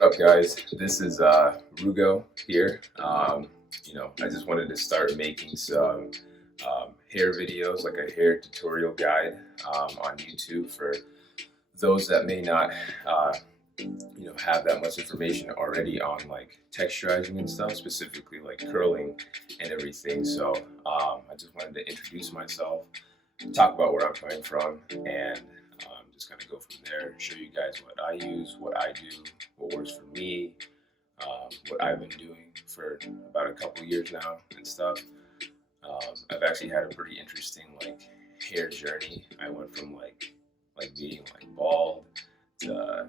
Up guys, this is Rugo here. I just wanted to start making some hair videos, like a hair tutorial guide on YouTube for those that may not have that much information already on like texturizing and stuff, specifically like curling and everything. So I just wanted to introduce myself, talk about where I'm coming from, and just kind of go from there, show you guys what I use, what I do, what works for me, what I've been doing for about a couple years now and stuff. I've actually had a pretty interesting like hair journey. I went from like being like bald to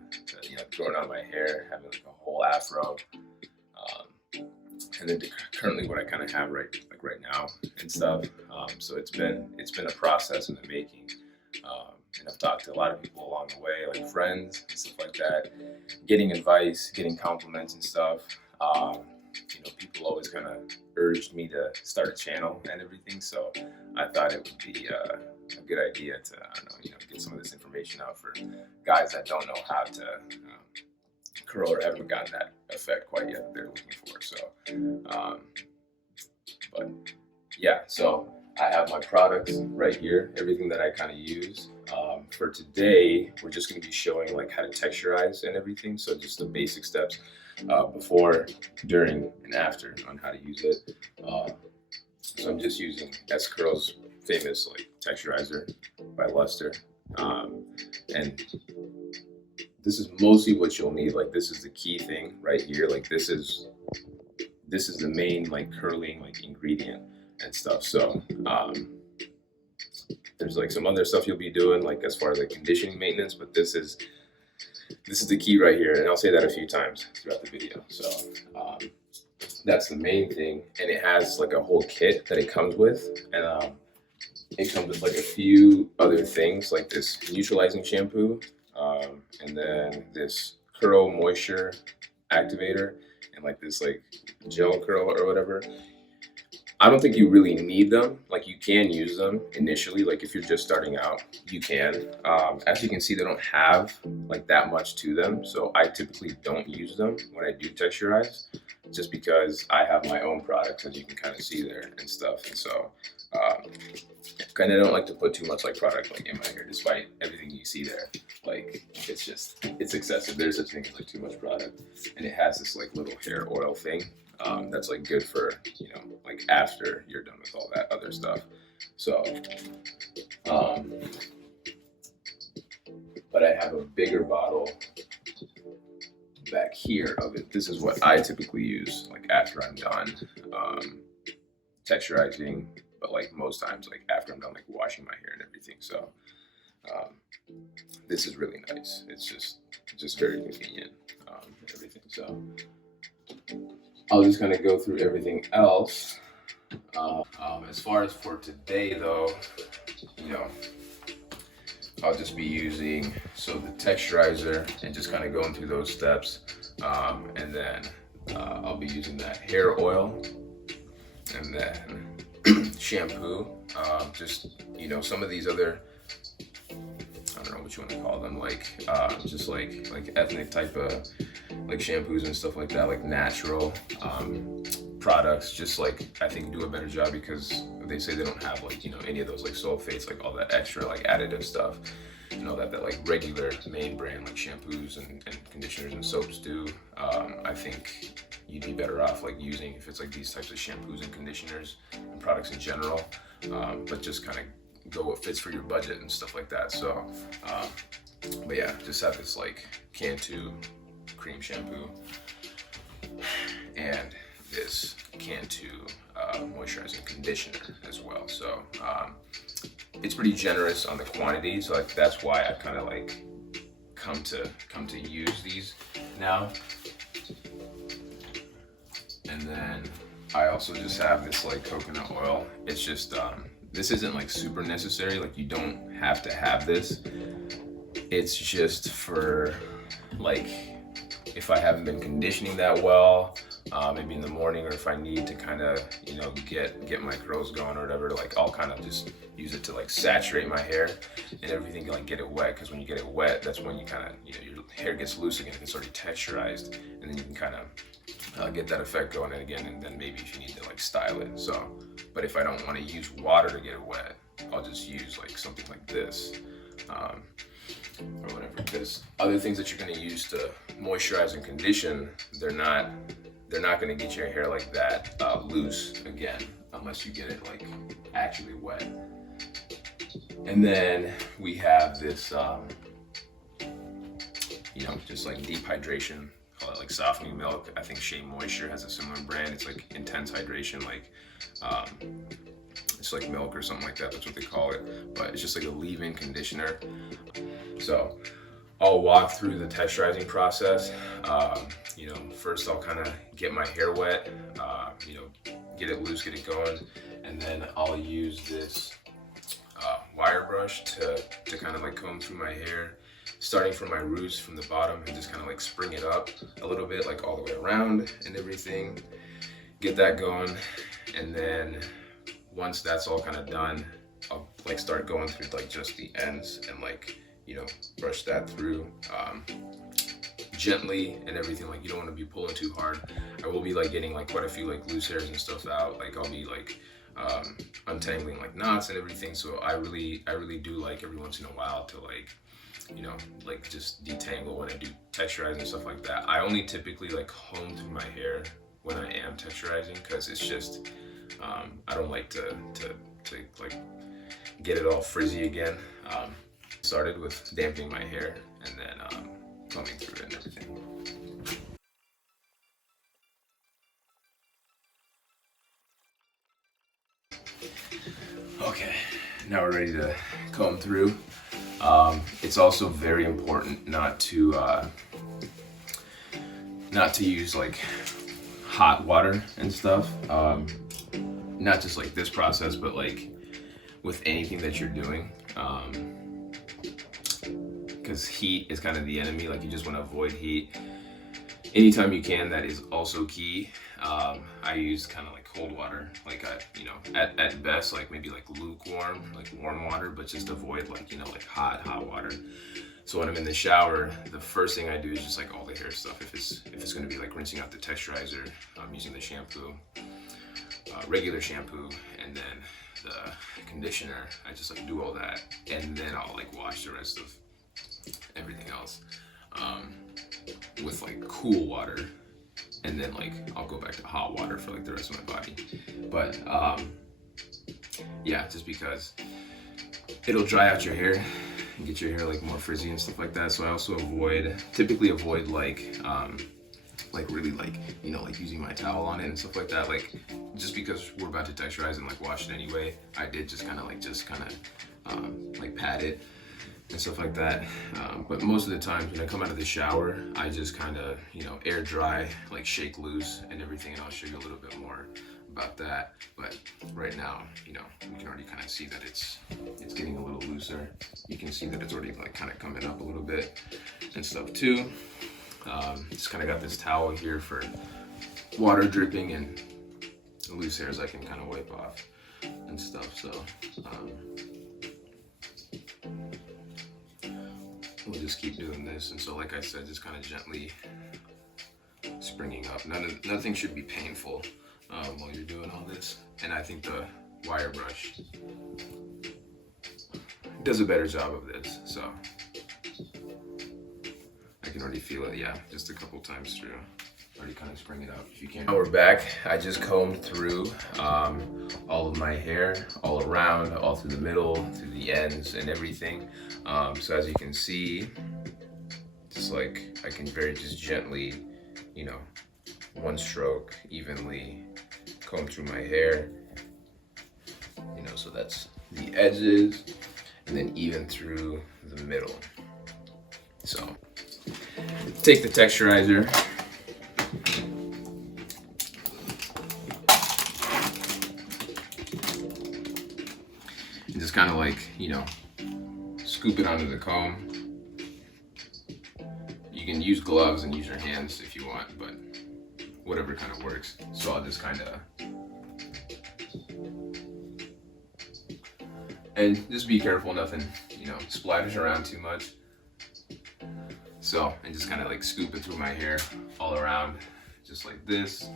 growing out my hair, having like a whole afro, and then to currently what I kind of have right now and stuff. So it's been a process in the making. And I've talked to a lot of people along the way, like friends and stuff like that, getting advice, getting compliments and stuff. People always kind of urged me to start a channel and everything, so I thought it would be a good idea to, get some of this information out for guys that don't know how to curl or haven't gotten that effect quite yet that they're looking for. So, but yeah, so I have my products right here, everything that I kind of use. For today, we're just going to be showing like how to texturize and everything. So just the basic steps before, during, and after on how to use it. So I'm just using Scurl's famous like texturizer by Luster, and this is mostly what you'll need. Like this is the key thing right here. Like this is the main like curling like ingredient and stuff. So there's like some other stuff you'll be doing like as far as like conditioning maintenance, but this is the key right here, and I'll say that a few times throughout the video. So that's the main thing, and it has like a whole kit that it comes with, and it comes with like a few other things like this neutralizing shampoo, and then this curl moisture activator, and like this like gel curl or whatever. I don't think you really need them. Like you can use them initially, like if you're just starting out, you can. As you can see, they don't have like that much to them. So I typically don't use them when I do texturize, just because I have my own products, as you can kind of see there and stuff. And so kind of don't like to put too much like product like in my hair, despite everything you see there. Like it's excessive. There's such thing as like too much product. And it has this like little hair oil thing. That's like good for, like after you're done with all that other stuff. So, but I have a bigger bottle back here of it. This is what I typically use, like after I'm done texturizing, but like most times, like after I'm done like washing my hair and everything. So, this is really nice. It's just very convenient, and everything. So. I'll just kind of go through everything else. As far as for today though, I'll just be using, the texturizer and just kind of going through those steps. And then I'll be using that hair oil and then shampoo. Some of these other, I don't know what you want to call them, like just like ethnic type of like shampoos and stuff like that, like natural products, just like I think do a better job because they say they don't have like any of those like sulfates, like all that extra like additive stuff, that like regular main brand like shampoos and conditioners and soaps do. I think you'd be better off like using, if it's like these types of shampoos and conditioners and products in general, but just kind of go what fits for your budget and stuff like that. So but yeah, just have this like Cantu cream shampoo and this Cantu moisturizing conditioner as well. So it's pretty generous on the quantity, so like that's why I kind of like come to use these now. And then I also just have this like coconut oil. It's just this isn't like super necessary, like you don't have to have this. It's just for like if I haven't been conditioning that well, maybe in the morning, or if I need to kind of, you know, get my curls going or whatever, like I'll kind of just use it to like saturate my hair and everything, like get it wet, because when you get it wet, that's when you kind of, you know, your hair gets loose again, it's already texturized, and then you can kind of get that effect going again, and then maybe if you need to like style it. So, but if I don't want to use water to get it wet, I'll just use like something like this, or whatever, because other things that you're going to use to moisturize and condition, they're not going to get your hair like that loose again, unless you get it like actually wet. And then we have this, you know, just like deep hydration, like softening milk. I think Shea Moisture has a similar brand. It's like intense hydration, like it's like milk or something like that. That's what they call it. But it's just like a leave-in conditioner. So I'll walk through the texturizing process. You know, first I'll kind of get my hair wet, you know, get it loose, get it going, and then I'll use this wire brush to kind of like comb through my hair, starting from my roots from the bottom, and just kind of like spring it up a little bit, like all the way around and everything. Get that going, and then once that's all kind of done, I'll like start going through like just the ends and like, you know, brush that through gently and everything. Like you don't want to be pulling too hard. I will be like getting like quite a few like loose hairs and stuff out. Like I'll be like untangling like knots and everything. So I really do like every once in a while to like, you know, like just detangle when I do texturizing and stuff like that. I only typically like comb through my hair when I am texturizing, because it's just I don't like to like get it all frizzy again. Started with dampening my hair and then combing through it and everything. Okay, now we're ready to comb through. It's also very important not to use like hot water and stuff. Not just like this process, but like with anything that you're doing. Because heat is kind of the enemy. Like you just want to avoid heat anytime you can. That is also key. I use kind of like cold water, like you know, at best like maybe like lukewarm, like warm water, but just avoid like, you know, like hot water. So when I'm in the shower, the first thing I do is just like all the hair stuff. If it's going to be like rinsing out the texturizer, I'm using the shampoo, regular shampoo, and then the conditioner. I just like do all that, and then I'll like wash the rest of everything else with like cool water, and then like I'll go back to hot water for like the rest of my body. But yeah, just because it'll dry out your hair and get your hair like more frizzy and stuff like that. So I also typically avoid like really like, you know, like using my towel on it and stuff like that. Like just because we're about to texturize and like wash it anyway, I did just kind of like pat it and stuff like that. But most of the times when I come out of the shower, I just kind of, you know, air dry, like shake loose and everything, and I'll show you a little bit more about that. But right now, you know, we can already kind of see that it's getting a little looser. You can see that it's already like kind of coming up a little bit and stuff too. Just kind of got this towel here for water dripping and loose hairs I can kind of wipe off and stuff. So we'll just keep doing this. And so like I said, just kind of gently springing up. Nothing should be painful while you're doing all this. And I think the wire brush does a better job of this. So I can already feel it, yeah, just a couple times through. Already kind of spring it up if you can. Now we're back. I just combed through all of my hair, all around, all through the middle, through the ends and everything. So as you can see, just like I can very just gently, you know, one stroke evenly comb through my hair. You know, so that's the edges, and then even through the middle. So take the texturizer, and just kind of like, you know, scoop it onto the comb. You can use gloves and use your hands if you want, but whatever kind of works. So I'll just kind of, and just be careful, nothing, you know, splatters around too much. So, and just kind of like scoop it through my hair all around, just like this.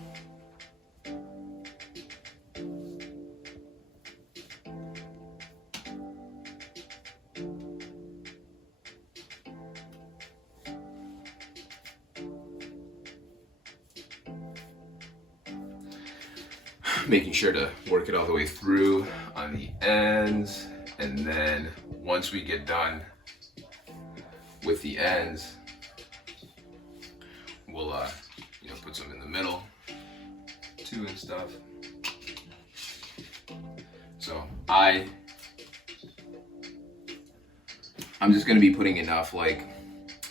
Making sure to work it all the way through on the ends, and then once we get done with the ends, we'll you know, put some in the middle too and stuff. So I'm just gonna be putting enough, like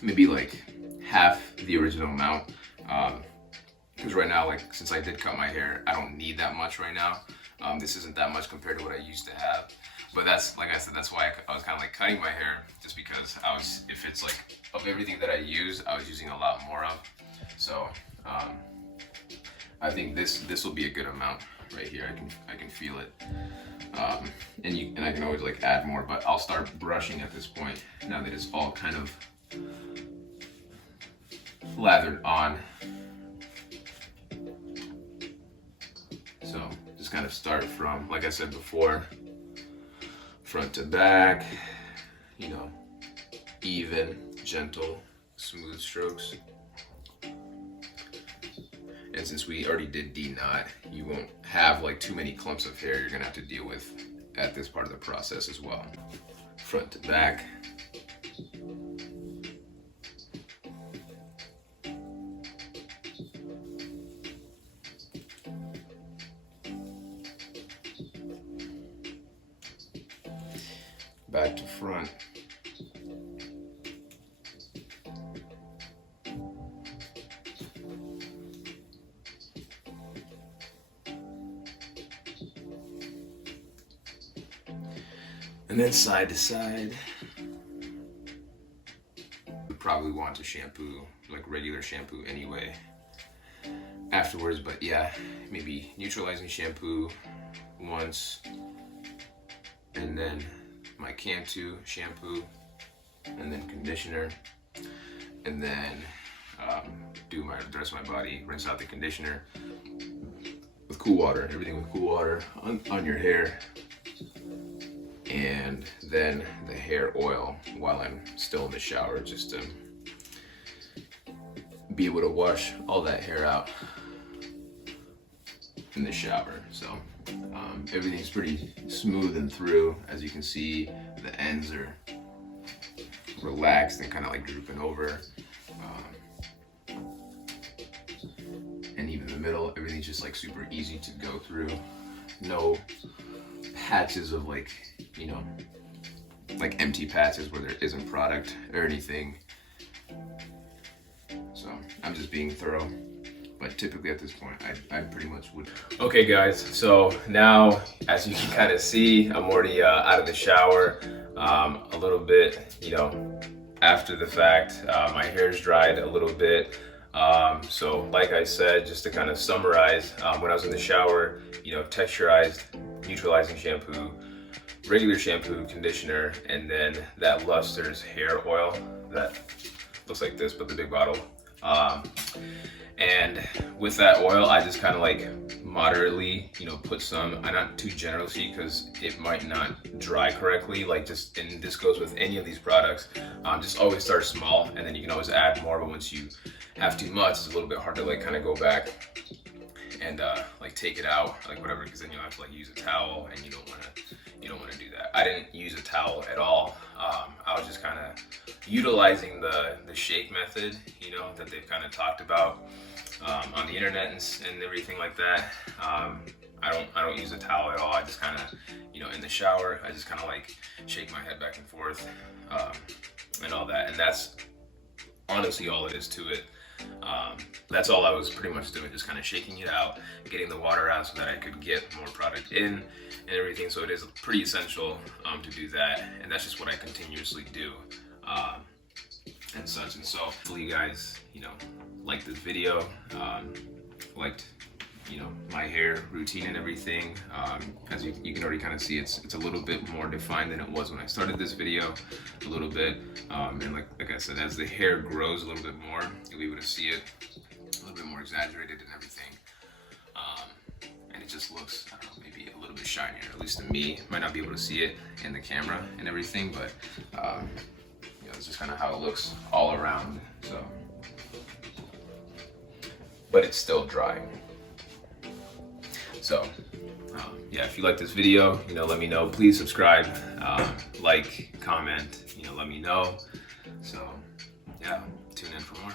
maybe like half the original amount. Because right now, like, since I did cut my hair, I don't need that much right now. This isn't that much compared to what I used to have. But that's, like I said, that's why I was kind of like cutting my hair, just because I was, if it's like, of everything that I use, I was using a lot more of. So, I think this will be a good amount right here. I can feel it. And I can always like add more, but I'll start brushing at this point, now that it's all kind of lathered on. So just kind of start from, like I said before, front to back, you know, even, gentle, smooth strokes. And since we already did D-knot, you won't have like too many clumps of hair you're gonna have to deal with at this part of the process as well. Front to back. Back to front. And then side to side. You probably want to shampoo, like regular shampoo anyway, afterwards, but yeah, maybe neutralizing shampoo once, and then my Cantu shampoo, and then conditioner, and then do the rest of my body, rinse out the conditioner with cool water, everything with cool water on your hair, and then the hair oil while I'm still in the shower, just to be able to wash all that hair out in the shower. So everything's pretty smooth and through. As you can see, the ends are relaxed and kind of like drooping over, and even the middle, everything's just like super easy to go through. No patches of like, you know, like empty patches where there isn't product or anything. So I'm just being thorough, but typically at this point I pretty much would. Okay guys, so now as you can kind of see, I'm already out of the shower, a little bit, you know, after the fact. My hair's dried a little bit. So like I said, just to kind of summarize, when I was in the shower, you know, texturized, neutralizing shampoo, regular shampoo, conditioner, and then that Luster's hair oil that looks like this, but the big bottle. And with that oil, I just kind of like moderately, you know, put some, not too generously because it might not dry correctly, like just, and this goes with any of these products, just always start small and then you can always add more, but once you have too much, it's a little bit hard to like kind of go back and like take it out, like whatever, because then you'll have to like use a towel, and you don't want to do that. I didn't use a towel at all. I was just kind of utilizing the shake method, you know, that they've kind of talked about on the internet and everything like that. I don't use a towel at all. I just kind of, you know, in the shower, I just kind of like shake my head back and forth and all that, and that's honestly all it is to it. That's all I was pretty much doing, just kind of shaking it out, getting the water out so that I could get more product in and everything. So it is pretty essential to do that, and that's just what I continuously do and such. And so hopefully you guys, you know, like this video. liked, you know, my hair routine and everything. As you can already kind of see, it's a little bit more defined than it was when I started this video, a little bit. And like I said, as the hair grows a little bit more, you'll be able to see it a little bit more exaggerated and everything. And it just looks, I don't know, maybe a little bit shinier, at least to me. Might not be able to see it in the camera and everything, but you know, it's just kind of how it looks all around. So, but it's still dry. So, yeah, if you like this video, you know, let me know. Please subscribe, like, comment, you know, let me know. So, yeah, tune in for more.